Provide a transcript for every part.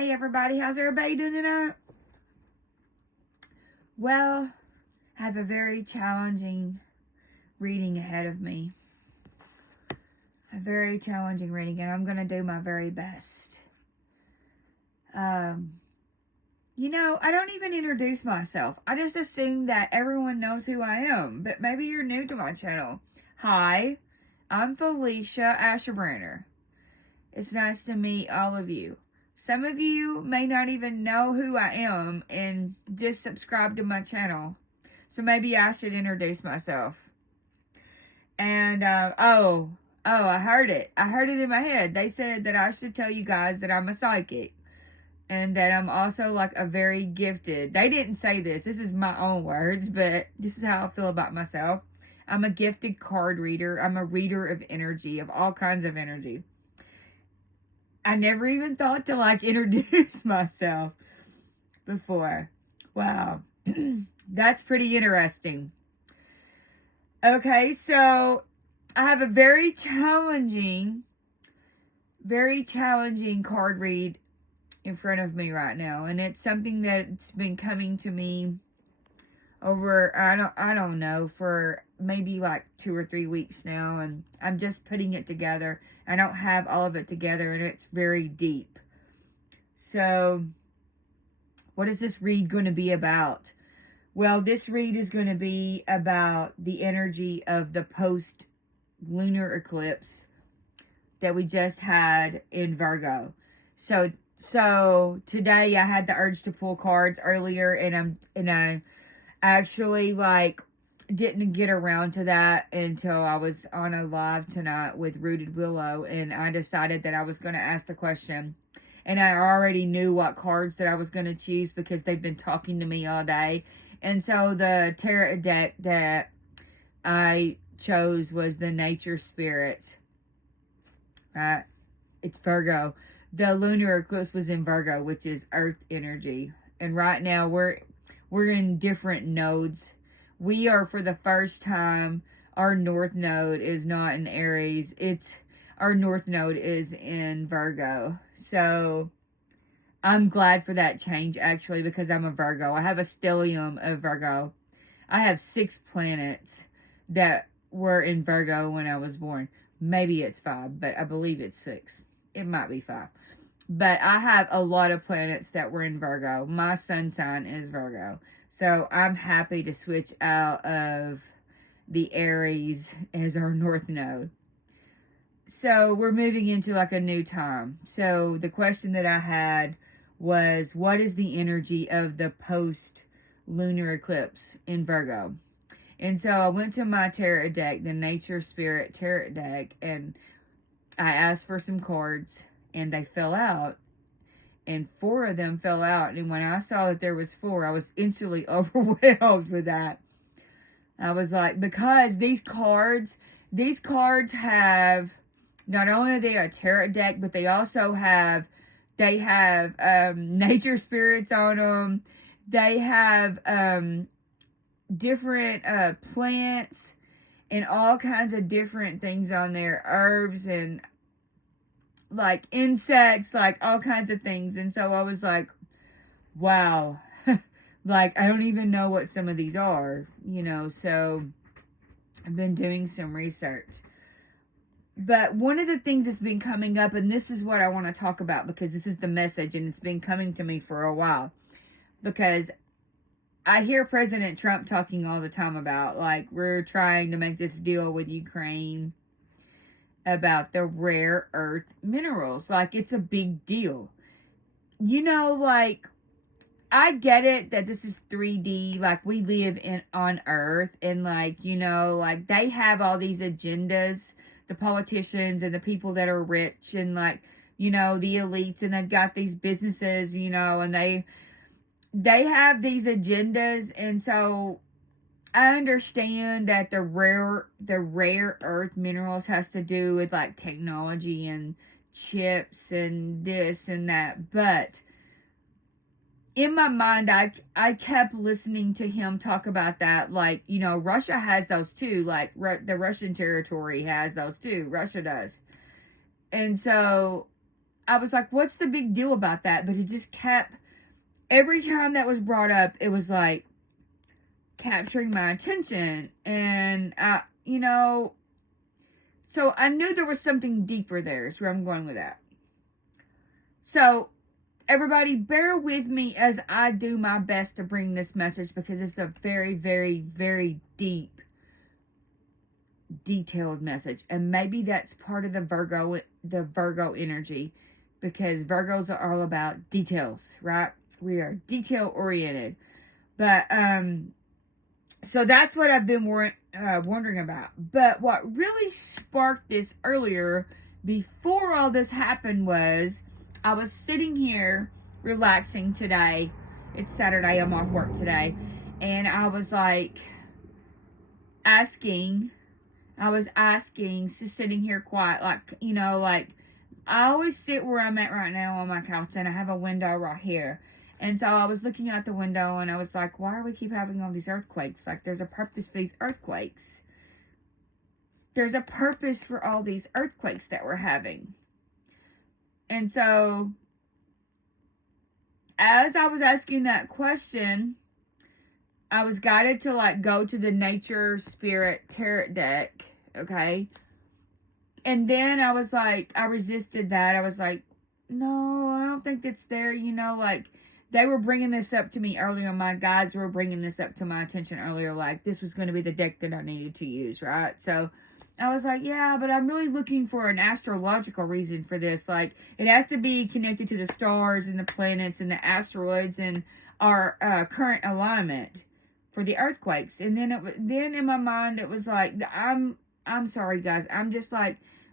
Hey everybody, how's everybody doing tonight? Well, I have a very challenging reading ahead of me. A very challenging reading, and I'm going to do my very best. I don't even introduce myself. I just assume that everyone knows who I am, but maybe you're new to my channel. Hi, I'm Felicia Asherbrander. It's nice to meet all of you. Some of you may not even know who I am and just subscribe to my channel. So maybe I should introduce myself. And, I heard it. I heard it in my head. They said that I should tell you guys that I'm a psychic. And that I'm also like a very gifted. They didn't say this. This is my own words, but this is how I feel about myself. I'm a gifted card reader. I'm a reader of energy, of all kinds of energy. I never even thought to like introduce myself before. Wow. That's pretty interesting. Okay, so I have a very challenging card read in front of me right now, and it's something that's been coming to me over I don't know, for maybe like 2 or 3 weeks now, and I'm just putting it together. I don't have all of it together, and it's very deep. So what is this read going to be about? Well, this read is going to be about the energy of the post-lunar eclipse that we just had in Virgo. So today I had the urge to pull cards earlier, and I actually like didn't get around to that until I was on a live tonight with Rooted Willow, and I decided that I was going to ask the question. And I already knew what cards that I was going to choose because they've been talking to me all day. And so the tarot deck that I chose was the Nature Spirit. Right? It's Virgo. The lunar eclipse was in Virgo, which is earth energy. And right now we're in different nodes. We are, for the first time, our north node is not in Aries. Our north node is in Virgo. So I'm glad for that change, actually, because I'm a Virgo. I have a stellium of Virgo. I have 6 planets that were in Virgo when I was born. Maybe it's 5, but I believe it's 6. It might be 5. But I have a lot of planets that were in Virgo. My sun sign is Virgo. So I'm happy to switch out of the Aries as our north node. So we're moving into like a new time. So the question that I had was, what is the energy of the post-lunar eclipse in Virgo? And so I went to my tarot deck, the Nature Spirit tarot deck, and I asked for some cards, and they fell out. And 4 of them fell out. And when I saw that there was 4, I was instantly overwhelmed with that. I was like, because these cards have, not only are they a tarot deck, but they also have, nature spirits on them. They have different plants and all kinds of different things on there. Herbs and like insects, like all kinds of things. And so I was like, wow. Like, I don't even know what some of these are, so I've been doing some research. But one of the things that's been coming up, and this is what I want to talk about because this is the message and it's been coming to me for a while, because I hear President Trump talking all the time about, like, we're trying to make this deal with Ukraine about the rare earth minerals. Like, it's a big deal. Like, I get it that this is 3D, like, we live on Earth, and, like, like, they have all these agendas, the politicians and the people that are rich, and, like, the elites, and they've got these businesses, and they have these agendas, and so I understand that the rare earth minerals has to do with like technology and chips and this and that. But in my mind, I kept listening to him talk about that. Like, Russia has those too. Like the Russian territory has those too. Russia does. And so I was like, what's the big deal about that? But it just kept, every time that was brought up, it was like capturing my attention. And, so I knew there was something deeper there, is where I'm going with that. So, everybody, bear with me as I do my best to bring this message, because it's a very, very, very deep, detailed message. And maybe that's part of the Virgo energy, because Virgos are all about details, right? We are detail oriented. But, so that's what I've been wondering about. But what really sparked this earlier, before all this happened, was I was sitting here relaxing today. It's Saturday. I'm off work today. And I was like asking, just sitting here quiet, like I always sit where I'm at right now on my couch, and I have a window right here. And so I was looking out the window, and I was like, why do we keep having all these earthquakes? Like, there's a purpose for these earthquakes. There's a purpose for all these earthquakes that we're having. And so, as I was asking that question, I was guided to, go to the Nature Spirit Tarot deck, okay? And then I was like, I resisted that. I was like, no, I don't think it's there, they were bringing this up to me earlier. My guides were bringing this up to my attention earlier. Like, this was going to be the deck that I needed to use, right? So, I was like, yeah, but I'm really looking for an astrological reason for this. Like, it has to be connected to the stars and the planets and the asteroids and our current alignment for the earthquakes. And then in my mind, it was like, I'm sorry, guys. I'm just,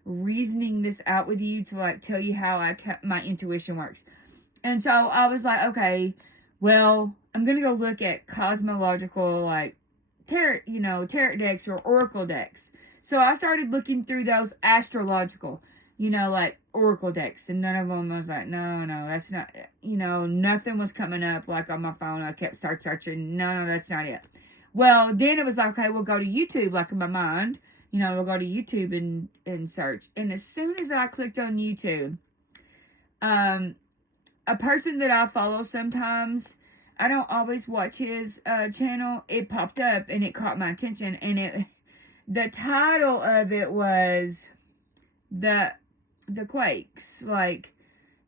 reasoning this out with you to, tell you how my intuition works. And so I was like, okay, well, I'm going to go look at cosmological, tarot decks or oracle decks. So I started looking through those astrological, oracle decks. And none of them was like, no, that's not, nothing was coming up on my phone. I kept searching. No, that's not it. Well, then it was like, okay, we'll go to YouTube, in my mind. We'll go to YouTube and search. And as soon as I clicked on YouTube, a person that I follow sometimes, I don't always watch his channel, it popped up and it caught my attention. And the title of it was the Quakes.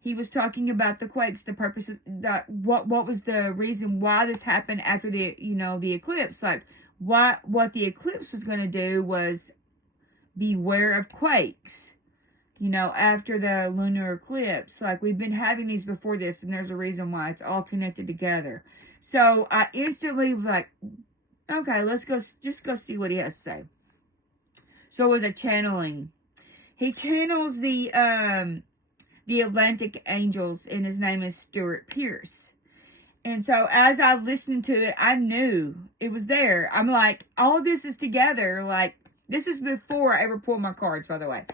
He was talking about the Quakes, the purpose of that, what was the reason why this happened after the eclipse. What the eclipse was going to do was beware of quakes. After the lunar eclipse. We've been having these before this, and there's a reason why. It's all connected together. So, I instantly okay, let's go see what he has to say. So, it was a channeling. He channels the Atlantic angels, and his name is Stewart Pearce. And so, as I listened to it, I knew it was there. I'm like, all this is together. This is before I ever pulled my cards, by the way.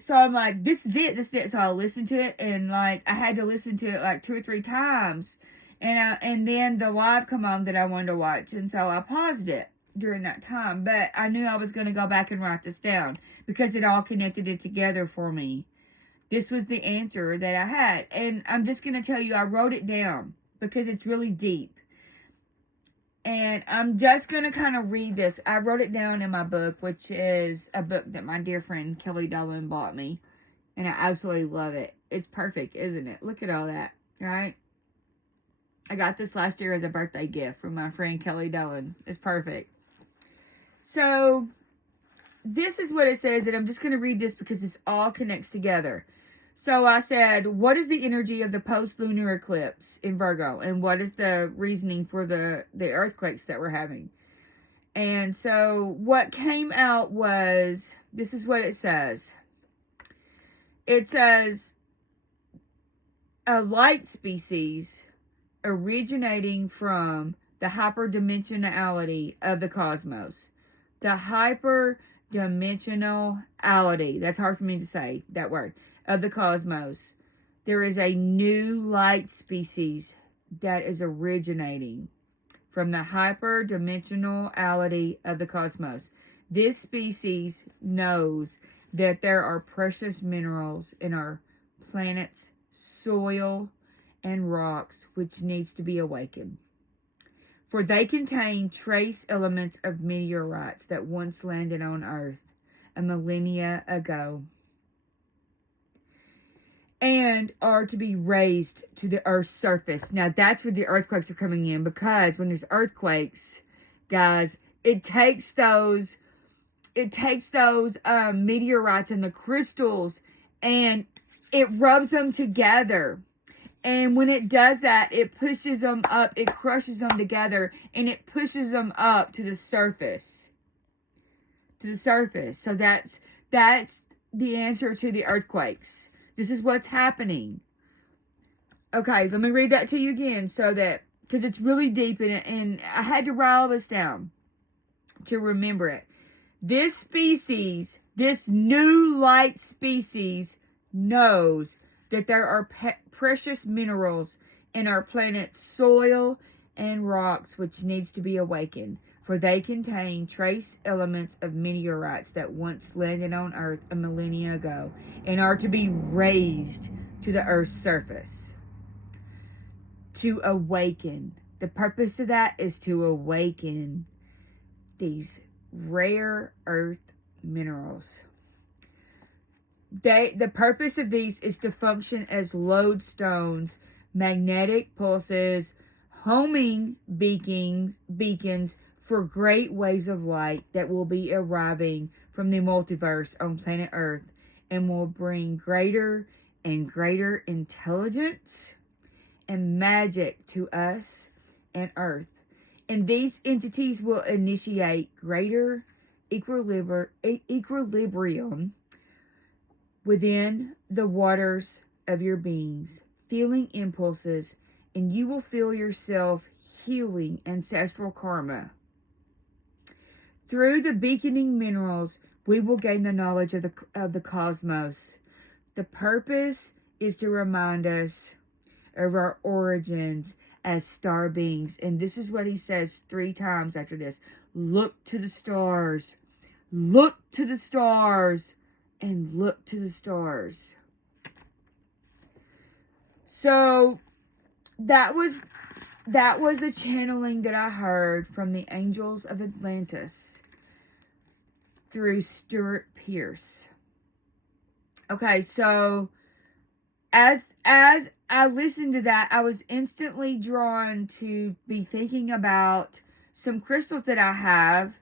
So I'm like, this is it. So I listened to it, and I had to listen to it 2 or 3 times. And then the live come on that I wanted to watch. And so I paused it during that time. But I knew I was going to go back and write this down, because it all connected it together for me. This was the answer that I had. And I'm just going to tell you, I wrote it down because it's really deep. And I'm just going to kind of read this. I wrote it down in my book, which is a book that my dear friend Kelly Dolan bought me. And I absolutely love it. It's perfect, isn't it? Look at all that, right? I got this last year as a birthday gift from my friend Kelly Dolan. It's perfect. So, this is what it says. And I'm just going to read this because this all connects together. So I said, what is the energy of the post-lunar eclipse in Virgo? And what is the reasoning for the earthquakes that we're having? And so what came out was, this is what it says. It says, a light species originating from the hyperdimensionality of the cosmos. The hyperdimensionality. That's hard for me to say, that word. Of the cosmos. There is a new light species that is originating from the hyperdimensionality of the cosmos. This species knows that there are precious minerals in our planet's soil and rocks, which needs to be awakened. For they contain trace elements of meteorites that once landed on Earth a millennia ago, and are to be raised to the Earth's surface. Now, that's where the earthquakes are coming in, because when there's earthquakes, guys, it takes those meteorites and the crystals, and it rubs them together. And when it does that, it pushes them up, it crushes them together, and it pushes them up to the surface. So that's the answer to the earthquakes. This is what's happening. Okay, let me read that to you again, so that, because it's really deep in it, and I had to write all this down to remember it. This species, this new light species, knows that there are precious minerals in our planet's soil and rocks which needs to be awakened, for they contain trace elements of meteorites that once landed on Earth a millennia ago and are to be raised to the Earth's surface. To awaken. The purpose of that is to awaken these rare earth minerals. The purpose of these is to function as lodestones, magnetic pulses, homing beacons for great waves of light that will be arriving from the multiverse on planet Earth, and will bring greater and greater intelligence and magic to us and Earth. And these entities will initiate greater equilibrium within the waters of your beings, feeling impulses, and you will feel yourself healing ancestral karma. Through the beaconing minerals, we will gain the knowledge of the cosmos. The purpose is to remind us of our origins as star beings. And this is what he says 3 times after this. Look to the stars. Look to the stars. And look to the stars. So that was the channeling that I heard from the angels of Atlantis through Stewart Pearce. Okay, so as I listened to that, I was instantly drawn to be thinking about some crystals that I have,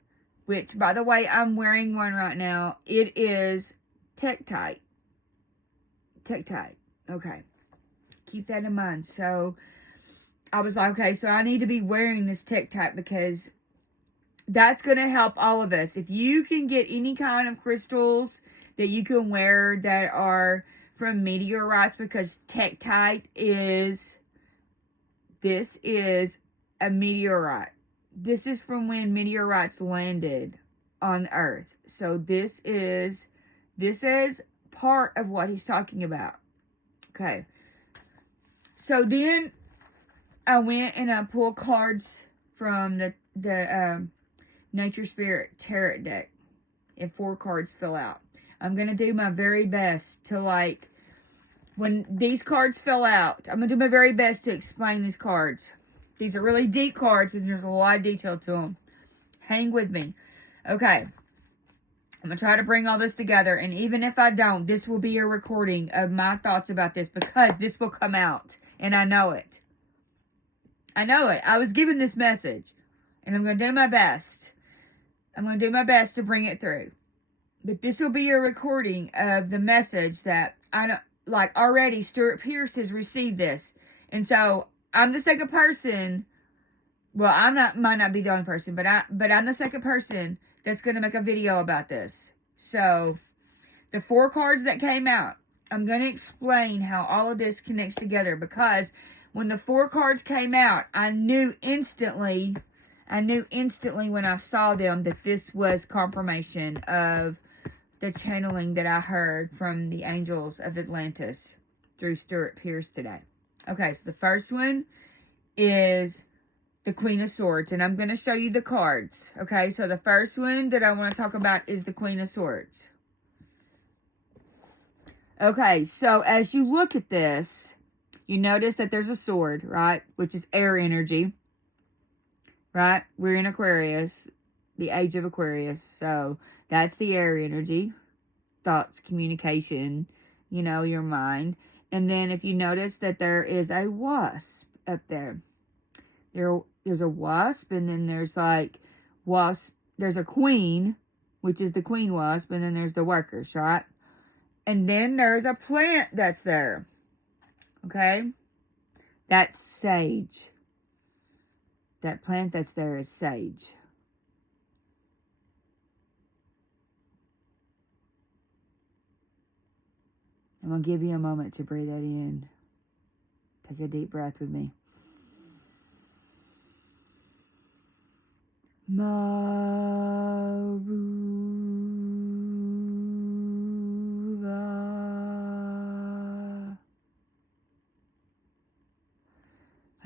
which, by the way, I'm wearing one right now. It is Tektite. Okay. Keep that in mind. So I was like, okay, so I need to be wearing this Tektite, because that's going to help all of us. If you can get any kind of crystals that you can wear that are from meteorites, because Tektite is a meteorite. This is from when meteorites landed on Earth. So this is part of what he's talking about. Okay. So then I went and I pulled cards from the Nature Spirit Tarot deck, and 4 cards fell out. I'm going to do my very best to, like, when these cards fell out, I'm going to do my very best to explain these cards. These are really deep cards, and there's a lot of detail to them. Hang with me. Okay. I'm going to try to bring all this together, and even if I don't, this will be a recording of my thoughts about this, because this will come out, and I know it. I know it. I was given this message, and I'm going to do my best. I'm going to do my best to bring it through. But this will be a recording of the message that I know, like, already Stewart Pearce has received this. And so I'm the second person. Well, might not be the only person, but I'm the second person that's going to make a video about this. So the 4 cards that came out, I'm going to explain how all of this connects together, because when the 4 cards came out, I knew instantly when I saw them that this was confirmation of the channeling that I heard from the angels of Atlantis through Stewart Pearce today. Okay, so the first one is the Queen of Swords, and I'm going to show you the cards. Okay, so the first one that I want to talk about is the Queen of Swords. Okay, so as you look at this, you notice that there's a sword, right? Which is air energy, right? We're in Aquarius, the age of Aquarius. So that's the air energy, thoughts, communication, your mind. And then if you notice that there is a wasp up there. There's a wasp, and then there's like wasp. There's a queen, which is the queen wasp, and then there's the workers, right? And then there's a plant that's there. Okay? That's sage. That plant that's there is sage. I'm going to give you a moment to breathe that in. Take a deep breath with me. Marula.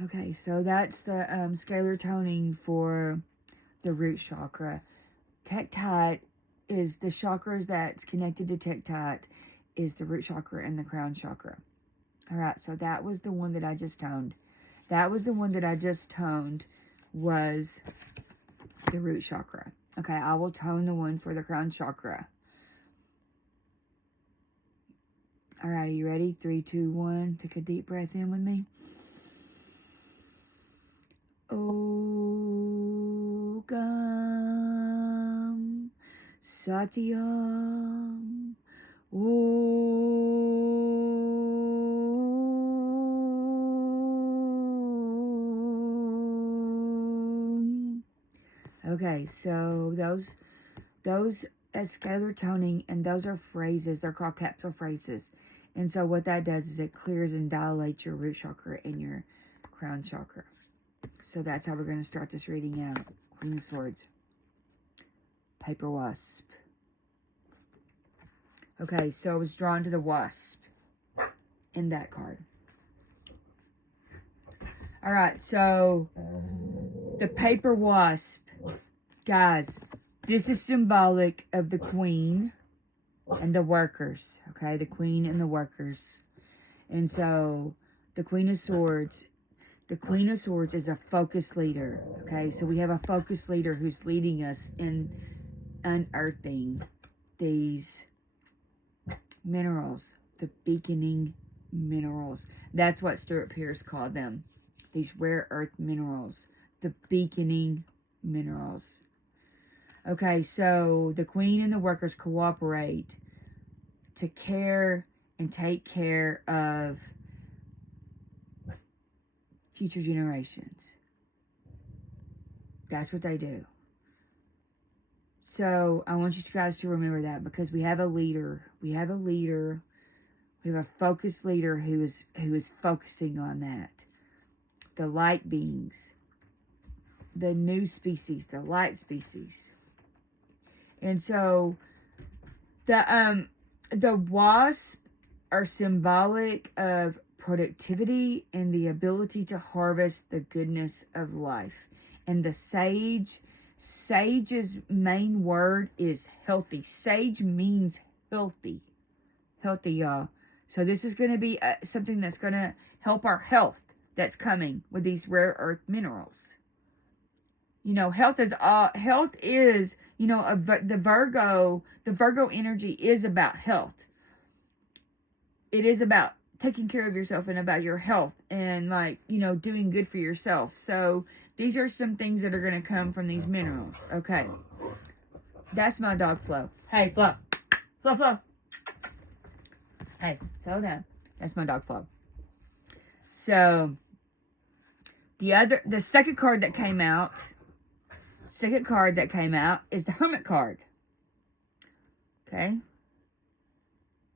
Okay, so that's the scalar toning for the root chakra. Tektite is the chakras that's connected to tektite is the root chakra and the crown chakra. All right, so that was the one that I just toned. That was the one that I just toned was the root chakra. Okay, I will tone the one for the crown chakra. All right, are you ready? 3, 2, 1. Take a deep breath in with me. Ogam Satyam Om. Okay, so those as scalar toning, and those are phrases. They're called capsule phrases. And so what that does is it clears and dilates your root chakra and your crown chakra. So that's how we're going to start this reading out. Queen of Swords. Paper Wasp. Okay, so I was drawn to the wasp in that card. All right, so the paper wasp. Guys, this is symbolic of the queen and the workers. Okay, the queen and the workers. And so the Queen of Swords. The Queen of Swords is a focus leader, okay? So we have a focus leader who's leading us in unearthing these minerals, the beaconing minerals. That's what Stewart Pearce called them, these rare earth minerals, the beaconing minerals. Okay, so the Queen and the workers cooperate to care and take care of future generations. That's what they do. So I want you guys to remember that, because we have a leader. We have a leader. We have a focused leader who is focusing on that. The light beings. The new species. The light species. And so the wasps are symbolic of productivity and the ability to harvest the goodness of life. And the sage's main word is healthy. Sage means healthy. Healthy, y'all. So this is going to be something that's going to help our health that's coming with these rare earth minerals. Health is, the Virgo energy is about health. It is about taking care of yourself and about your health and doing good for yourself. So these are some things that are going to come from these minerals. Okay. That's my dog Flo. Hey, Flo. Flo. Hey, slow down. That's my dog Flo. So the second card that came out is the Hermit card. Okay.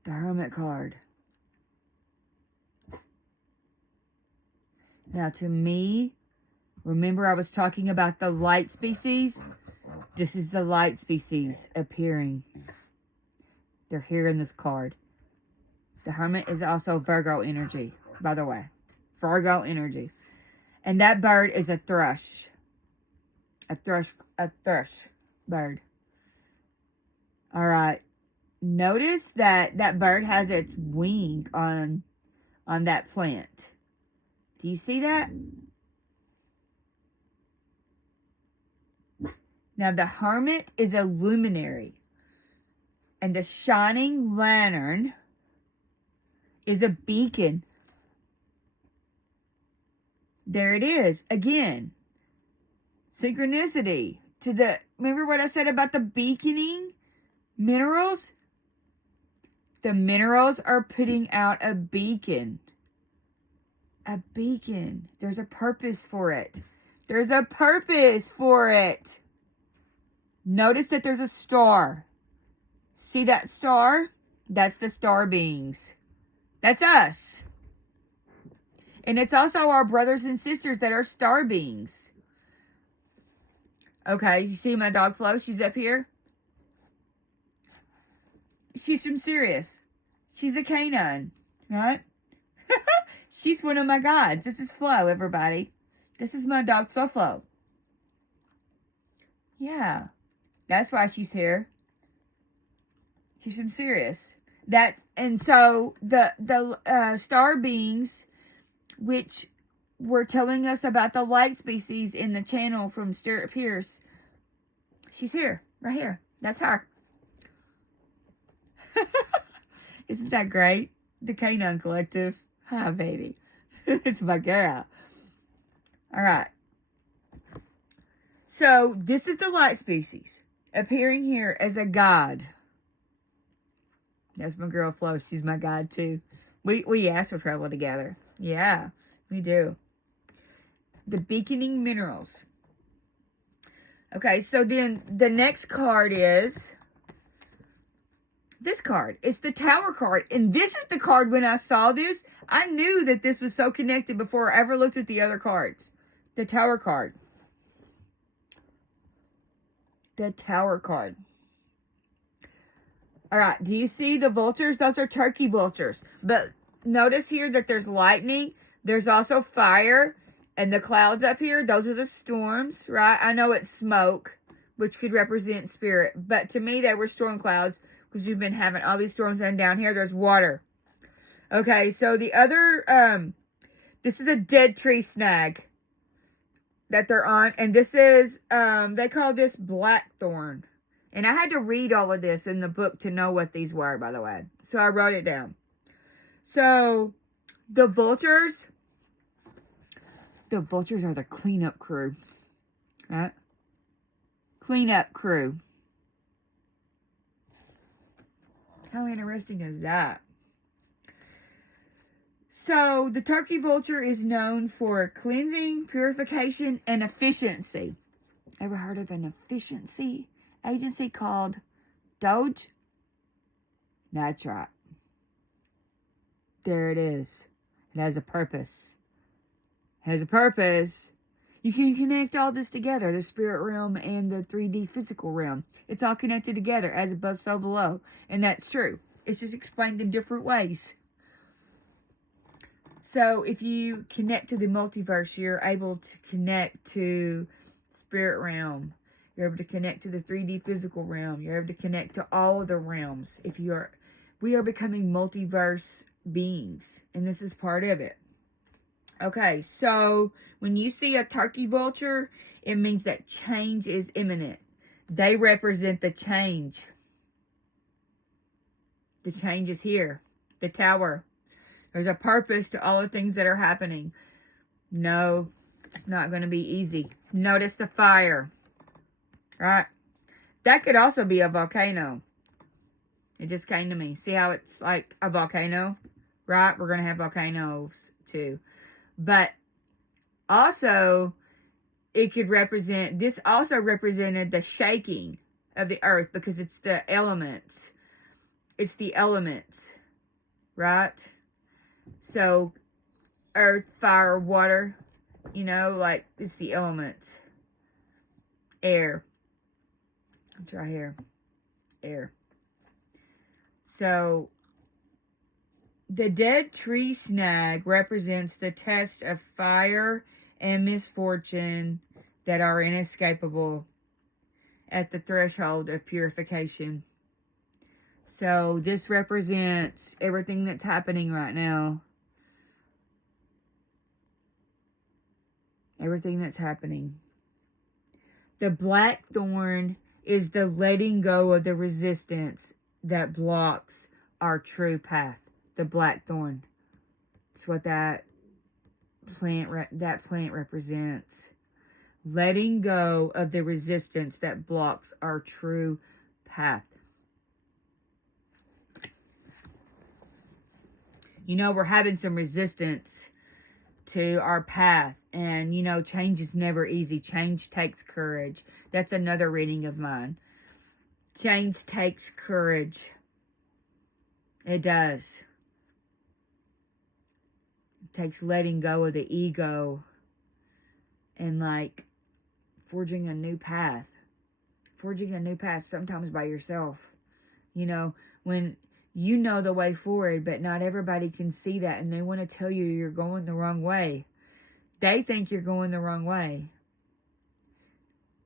The Hermit card. Now, to me, remember I was talking about the light species? This is the light species appearing. They're here in this card. The Hermit is also Virgo energy, by the way. Virgo energy. And that bird is a thrush. A thrush bird. All right. notice that that bird has its wing on that plant. Do you see that? Now the hermit is a luminary, and the shining lantern is a beacon. There it is again. Synchronicity to the, remember what I said about the beaconing minerals? The minerals are putting out a beacon. A beacon. There's a purpose for it. There's a purpose for it. Notice that there's a star. See that star? That's the star beings. That's us. And it's also our brothers and sisters that are star beings. Okay, you see my dog Flo? She's up here. She's from Sirius. She's a canine, right? She's one of my gods. This is Flo, everybody. This is my dog Flo. Yeah, that's why she's here. She's from Sirius. And so the star beings, which were telling us about the light species in the channel from Stewart Pearce, she's here, right here. That's her. Isn't that great? The Canine Collective. Hi, baby. It's my girl. All right. So, this is the light species appearing here as a god. That's my girl, Flo. She's my god, too. We asked for travel together. Yeah, we do. The beaconing minerals. Okay, so then the next card is this card. It's the Tower card. And this is the card, when I saw this, I knew that this was so connected before I ever looked at the other cards. The Tower card. The Tower card. All right, do you see the vultures? Those are turkey vultures. But notice here that there's lightning. There's also fire. And the clouds up here, those are the storms, right? I know it's smoke, which could represent spirit. But to me, they were storm clouds, because we've been having all these storms. And down here, there's water. Okay, so the other, this is a dead tree snag that they're on. And this is, they call this blackthorn. And I had to read all of this in the book to know what these were, by the way. So I wrote it down. So, the vultures are the cleanup crew. Right? Cleanup crew. How interesting is that? So, the turkey vulture is known for cleansing, purification, and efficiency. Ever heard of an efficiency agency called Doge? That's right. There it is. It has a purpose. It has a purpose. You can connect all this together, the spirit realm and the 3D physical realm. It's all connected together, as above, so below. And that's true. It's just explained in different ways. So, if you connect to the multiverse, you're able to connect to spirit realm. You're able to connect to the 3D physical realm. You're able to connect to all of the realms. We are becoming multiverse beings. And this is part of it. Okay, so when you see a turkey vulture, it means that change is imminent. They represent the change. The change is here. The Tower. There's a purpose to all the things that are happening. No, it's not going to be easy. Notice the fire. Right? That could also be a volcano. It just came to me. See how it's like a volcano? Right? We're going to have volcanoes too. But also, it could represent, this also represented the shaking of the earth, because it's the elements. It's the elements. Right? So, earth, fire, water, like it's the elements. Air. It's right here. Air. So, the dead tree snag represents the test of fire and misfortune that are inescapable at the threshold of purification. So this represents everything that's happening right now. Everything that's happening. The blackthorn is the letting go of the resistance that blocks our true path. The blackthorn. It's what that plant represents. Letting go of the resistance that blocks our true path. You know, we're having some resistance to our path. And, you know, change is never easy. Change takes courage. That's another reading of mine. Change takes courage. It does. It takes letting go of the ego and, like, forging a new path. Forging a new path, sometimes by yourself. You know, when you know the way forward, but not everybody can see that, and they want to tell you you're going the wrong way. They think you're going the wrong way.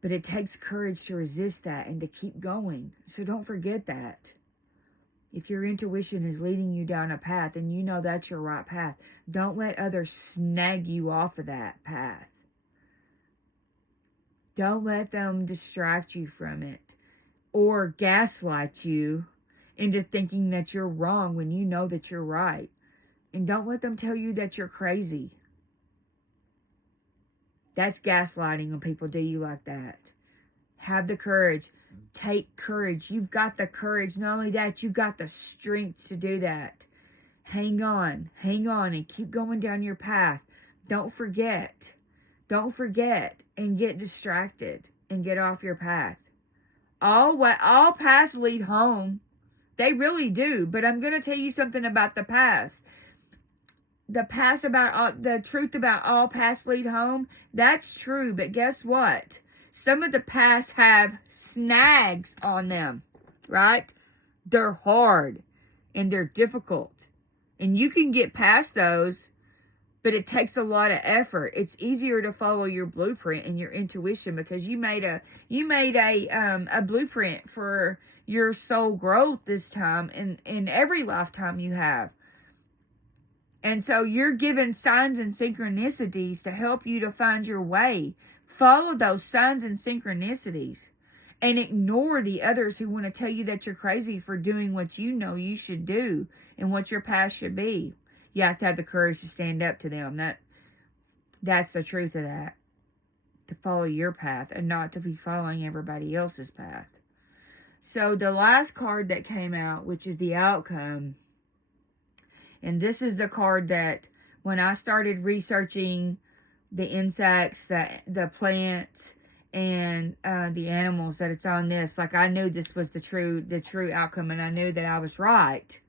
But it takes courage to resist that and to keep going. So don't forget that. If your intuition is leading you down a path and you know that's your right path, don't let others snag you off of that path. Don't let them distract you from it or gaslight you into thinking that you're wrong when you know that you're right. And don't let them tell you that you're crazy. That's gaslighting when people do you like that. Have the courage. Take courage. You've got the courage. Not only that, you've got the strength to do that. Hang on. Hang on and keep going down your path. Don't forget. Don't forget and get distracted and get off your path. All paths lead home. They really do. But I'm going to tell you something about the past. The truth about all paths lead home, that's true. But guess what? Some of the paths have snags on them, right? They're hard and they're difficult. And you can get past those, but it takes a lot of effort. It's easier to follow your blueprint and your intuition because you made a blueprint for your soul growth this time in every lifetime you have. And so you're given signs and synchronicities to help you to find your way. Follow those signs and synchronicities and ignore the others who want to tell you that you're crazy for doing what you know you should do and what your path should be. You have to have the courage to stand up to them. That's the truth of that. To follow your path and not to be following everybody else's path. So the last card that came out, which is the outcome. And this is the card that when I started researching the insects, the plants, and the animals that it's on this, like I knew this was the true outcome, and I knew that I was right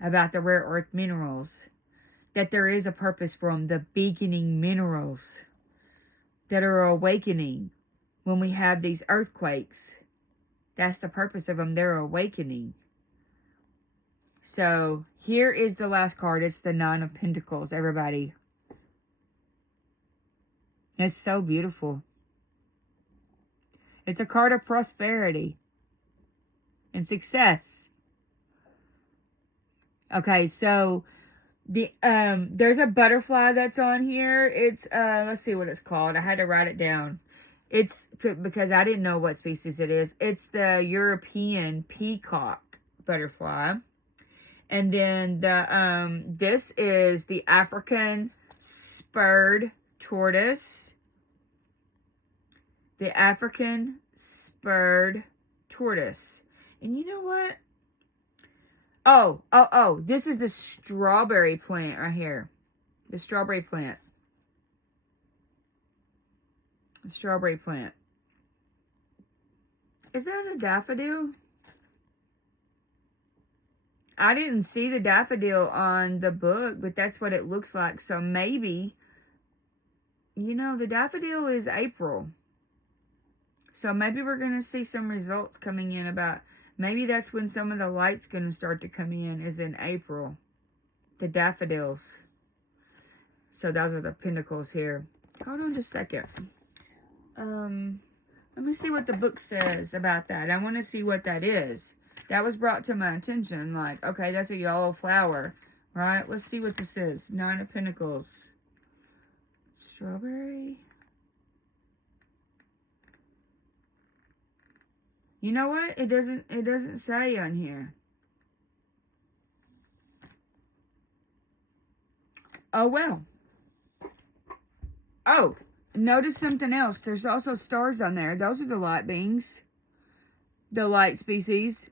about the rare earth minerals, that there is a purpose for them, the beaconing minerals that are awakening when we have these earthquakes. That's the purpose of them. They're awakening. So here is the last card. It's the Nine of Pentacles, everybody. It's so beautiful. It's a card of prosperity and success. Okay, so there's a butterfly that's on here. It's let's see what it's called. I had to write it down. It's because I didn't know what species it is. It's the European peacock butterfly. And then this is the African spurred tortoise. The African spurred tortoise. And you know what? Oh, this is the strawberry plant right here. The strawberry plant. The strawberry plant. Is that a daffodil? I didn't see the daffodil on the book, but that's what it looks like. So maybe, you know, the daffodil is April. So maybe we're going to see some results coming in about, maybe that's when some of the light's going to start to come in, is in April. The daffodils. So those are the pentacles here. Hold on just a second. Let me see what the book says about that. I want to see what that is. That was brought to my attention. Like, okay, that's a yellow flower, right? Let's see what this is. Nine of Pentacles. Strawberry. You know what? It doesn't say on here. Oh, well. Oh, notice something else. There's also stars on there. Those are the light beings. The light species.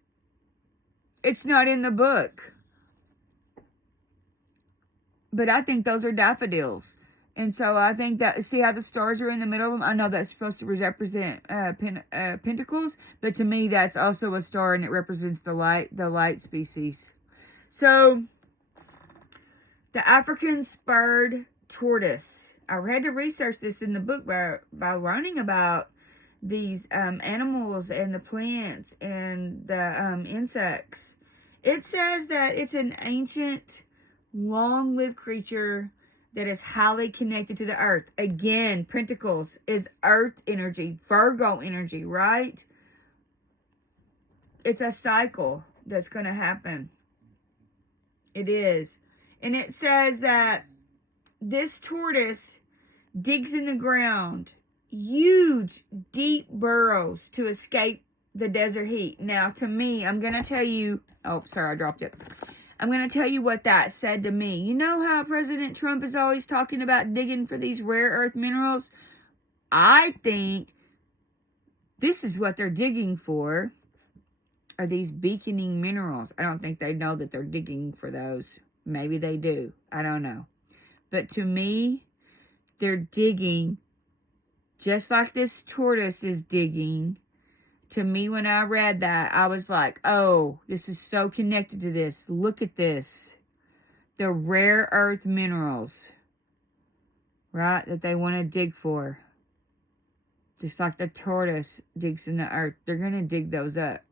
It's not in the book. But I think those are daffodils. And so I think that, see how the stars are in the middle of them? I know that's supposed to represent pentacles, but to me that's also a star and it represents the light species. So, the African spurred tortoise. I had to research this in the book by learning about these animals and the plants and the insects. It says that it's an ancient, long-lived creature that is highly connected to the earth. Again, Pentacles is earth energy, Virgo energy, right? It's a cycle that's going to happen. It is. And it says that this tortoise digs in the ground, huge, deep burrows to escape the desert heat. Now, to me, I'm going to tell you... Oh, sorry, I dropped it. I'm going to tell you what that said to me. You know how President Trump is always talking about digging for these rare earth minerals? I think this is what they're digging for, are these beaconing minerals. I don't think they know that they're digging for those. Maybe they do. I don't know. But to me, they're digging just like this tortoise is digging. To me, when I read that, I was like, oh, this is so connected to this. Look at this. The rare earth minerals, right, that they want to dig for. Just like the tortoise digs in the earth. They're going to dig those up.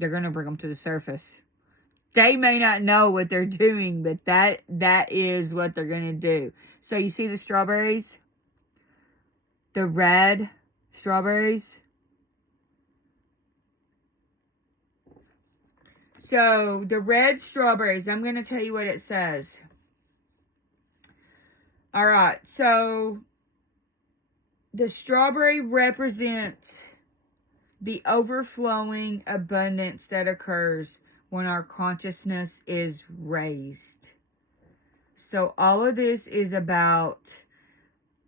They're going to bring them to the surface. They may not know what they're doing, but that is what they're going to do. So you see the strawberries? The red strawberries? So, the red strawberries, I'm going to tell you what it says. Alright, so the strawberry represents the overflowing abundance that occurs when our consciousness is raised. So, all of this is about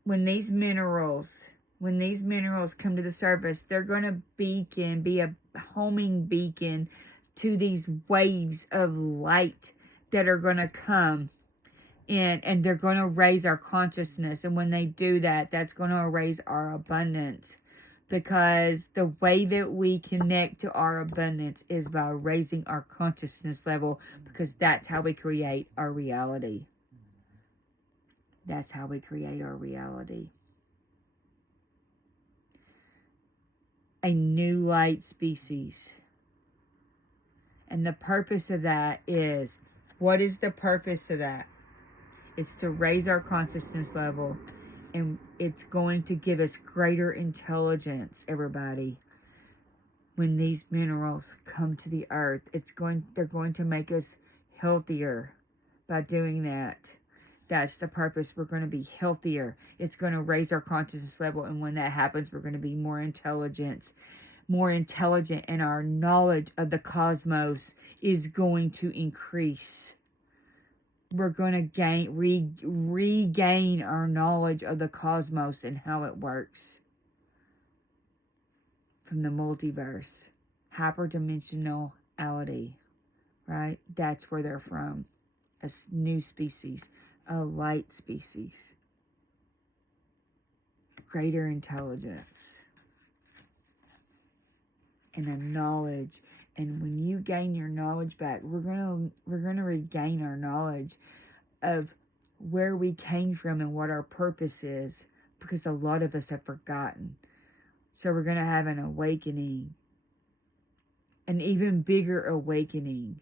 when these minerals come to the surface, they're going to be a homing beacon to these waves of light that are going to come in, and they're going to raise our consciousness. And when they do that, that's going to raise our abundance, because the way that we connect to our abundance is by raising our consciousness level, because that's how we create our reality. That's how we create our reality. A new light species. And the purpose of that is, what is the purpose of that? It's to raise our consciousness level. And it's going to give us greater intelligence, everybody. When these minerals come to the earth, they're going to make us healthier by doing that. That's the purpose. We're going to be healthier. It's going to raise our consciousness level. And when that happens, we're going to be more intelligent, and our knowledge of the cosmos is going to increase. We're going to regain our knowledge of the cosmos and how it works. From the multiverse, hyperdimensionality, right? That's where they're from. A new species, a light species, greater intelligence. And a knowledge. And when you gain your knowledge back, we're gonna regain our knowledge of where we came from and what our purpose is, because a lot of us have forgotten. So we're gonna have an awakening, an even bigger awakening.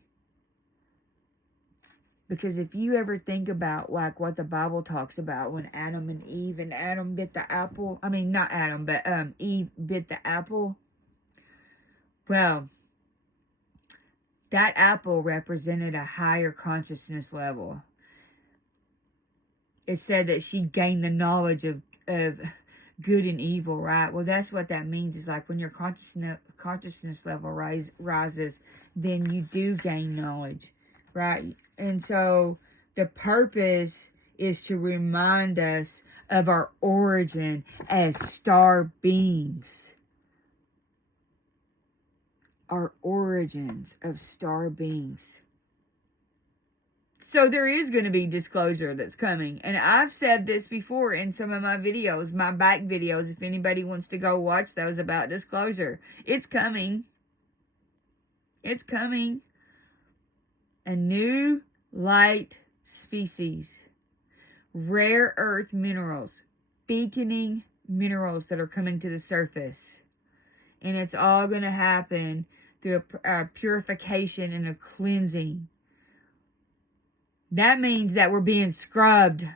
Because if you ever think about like what the Bible talks about when Adam and Eve, and Adam bit the apple. I mean, not Adam, but Eve bit the apple. Well, that apple represented a higher consciousness level. It said that she gained the knowledge of good and evil, right? Well, that's what that means, is like when your consciousness level rises, then you do gain knowledge, right? And so the purpose is to remind us of our origin as star beings. Our origins of star beings. So there is going to be disclosure that's coming. And I've said this before in some of my videos, my back videos, if anybody wants to go watch those about disclosure. It's coming. It's coming. A new light species. Rare earth minerals. Beaconing minerals that are coming to the surface. And it's all going to happen through a purification and a cleansing. That means that we're being scrubbed.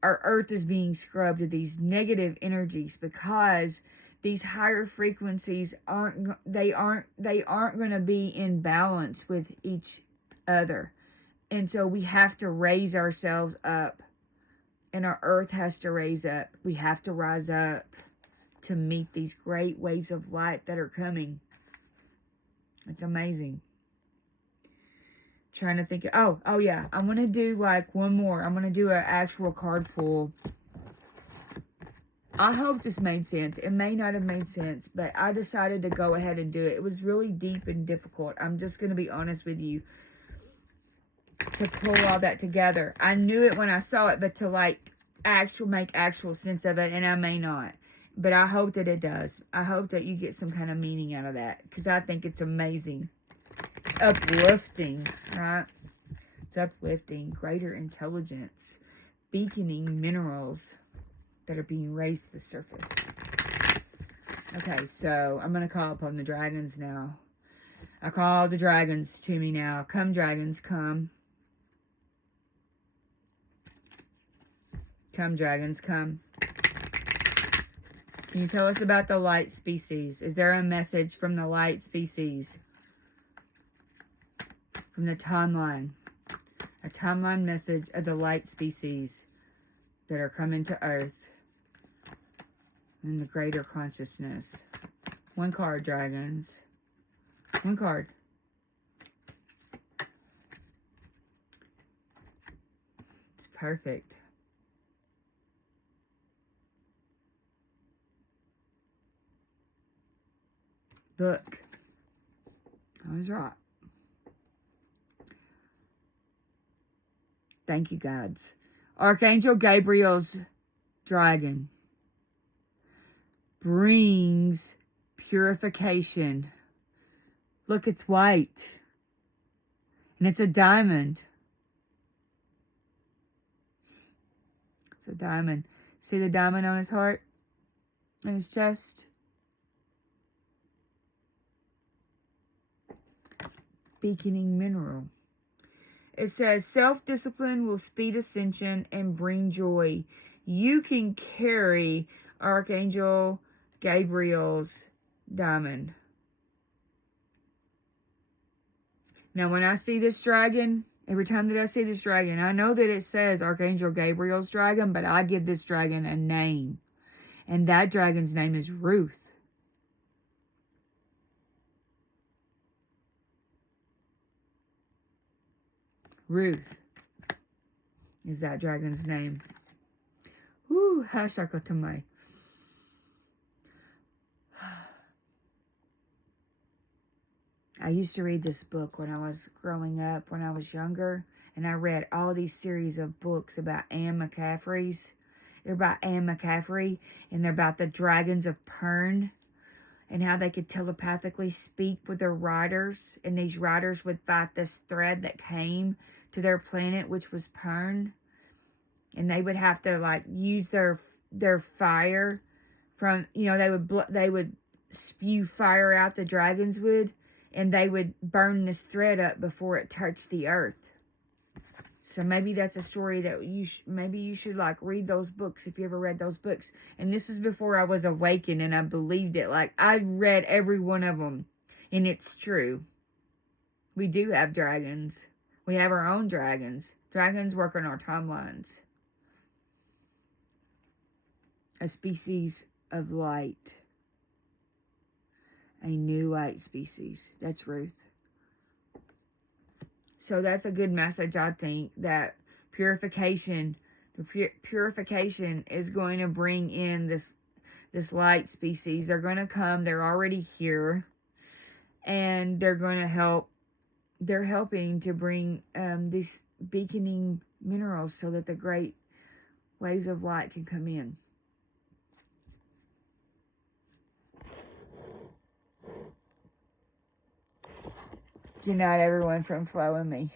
Our earth is being scrubbed of these negative energies, because these higher frequencies aren't going to be in balance with each other. And so we have to raise ourselves up. And our earth has to raise up. We have to rise up to meet these great waves of light that are coming. It's amazing. Trying to think. Oh yeah. I'm going to do like one more. I'm going to do an actual card pull. I hope this made sense. It may not have made sense, but I decided to go ahead and do it. It was really deep and difficult. I'm just going to be honest with you. To pull all that together. I knew it when I saw it, but to like make actual sense of it, and I may not. But I hope that it does. I hope that you get some kind of meaning out of that, because I think it's amazing. It's uplifting, right? It's uplifting. Greater intelligence. Beaconing minerals that are being raised to the surface. Okay, so I'm going to call upon the dragons now. I call the dragons to me now. Come, dragons, come. Come, dragons, come. Can you tell us about the light species? Is there a message from the light species? From the timeline. A timeline message of the light species that are coming to Earth in the greater consciousness. One card, dragons. One card. It's perfect. Look. I was right. Thank you, gods. Archangel Gabriel's dragon brings purification. Look, it's white. And it's a diamond. It's a diamond. See the diamond on his heart? And his chest? Beaconing mineral. It says, self-discipline will speed ascension and bring joy. You can carry Archangel Gabriel's diamond. Now, when I see this dragon, every time that I see this dragon, I know that it says Archangel Gabriel's dragon, but I give this dragon a name. And that dragon's name is Ruth. Ruth is that dragon's name. Woo, hashakotamai. I used to read this book when I was growing up, when I was younger, and I read all these series of books about Anne McCaffrey's. They're about Anne McCaffrey, and they're about the dragons of Pern, and how they could telepathically speak with their riders, and these riders would fight this thread that came to their planet, which was Pern, and they would have to like use their fire from, you know, they would spew fire out, the dragons would, and they would burn this thread up before it touched the earth. So maybe that's a story that maybe you should like read those books if you ever read those books. And this is before I was awakened and I believed it. Like I read every one of them. And it's true. We do have dragons. We have our own dragons. Dragons work on our timelines. A species of light. A new light species. That's Ruth. So that's a good message, I think, that purification, purification is going to bring in this light species. They're going to come. They're already here. And they're going to help. They're helping to bring these beaconing minerals so that the great waves of light can come in. Good night, everyone, from Flo and me.